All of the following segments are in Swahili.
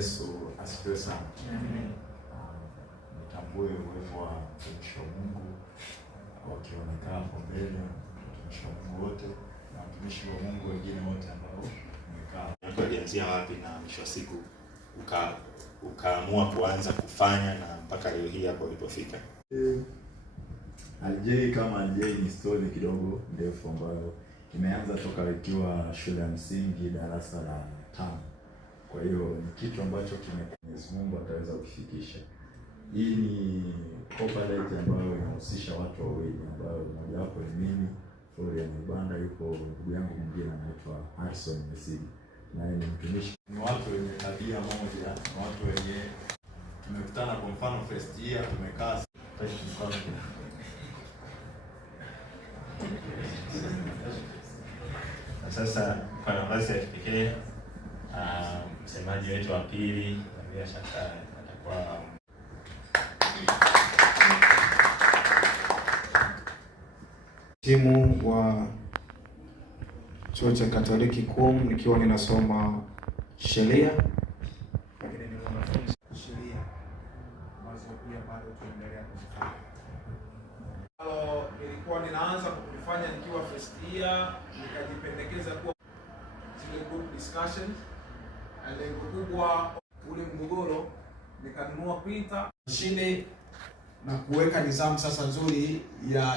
Yesu asifiwe sana. Nitambue uwepo wa mtumishi wa Mungu wakionekana hapo mbele, mtumishi wa Mungu wote na mtumishi wa Mungu wengine wote ambao wamekaa. Alianzia wapi na mwisho wa siku ukaamua kuanza kufanya na mpaka leo hii hapo ulipofika? Aljay kama Aljay ni story kidogo ndefu ambayo imeanza toka ikiwa shule ya msingi darasa la 5. Kwa hiyo ni kitu ambacho Mwenyezi Mungu ataweza kufikisha. Hii ni corporate ambayo inahusisha watu wawili ambao mmoja wapo ni mimi, Florian Ibanda, yuko ndugu yangu mwingine anaitwa Harrison Messi. Naye ni mtumishi. Ni watu wenye tabia moja, ni watu wenye tumekutana kwa mfano first year tumekaa sasa kwa nafasi ya kipekee msemaji wetu wa pili bila shaka atakuwa timu wa chuo cha Katoliki KUM, nikiwa ninasoma sheria, lakini ni mwanafunzi sheria ambazo pia bado tunaendelea kufanya. Nilikuwa ninaanza kufanya nikiwa first year, nikajipendekeza kuwa zile group discussion, na lengo kubwa ule mgogoro, nikanunua printer mashine na kuweka nidhamu sasa nzuri ya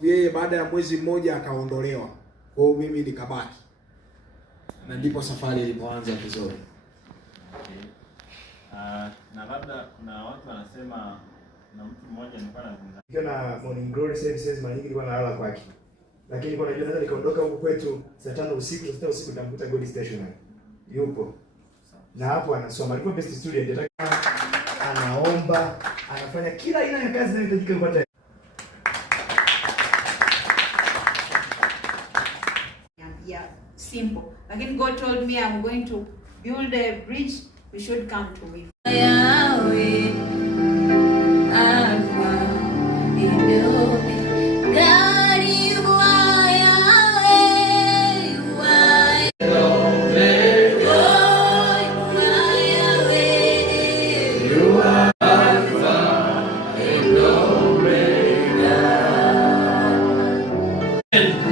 yeye. Baada ya mwezi mmoja akaondolewa, kwa hiyo mimi nikabaki, na ndipo safari ilipoanza vizuri. Na labda kuna watu wanasema na mtu mmoja nilikuwa nazungumza na morning glory services, mara nyingi nilikuwa nalala kwake, lakini nilikuwa najua naweza nikaondoka huko kwetu saa 5 usiku, saa 6 usiku nitamkuta God Stationary yupo, na hapo anasoma. Alikuwa best student, anaomba, anafanya kila aina ya kazi inayohitajika kupata. Yeah, simple. Lakini God told me I'm going to build a bridge, we should come to it.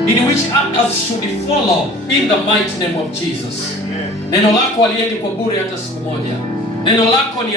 In which others should follow in the mighty name of Jesus. Neno lako aliendi kwa bure hata siku moja. Neno lako ni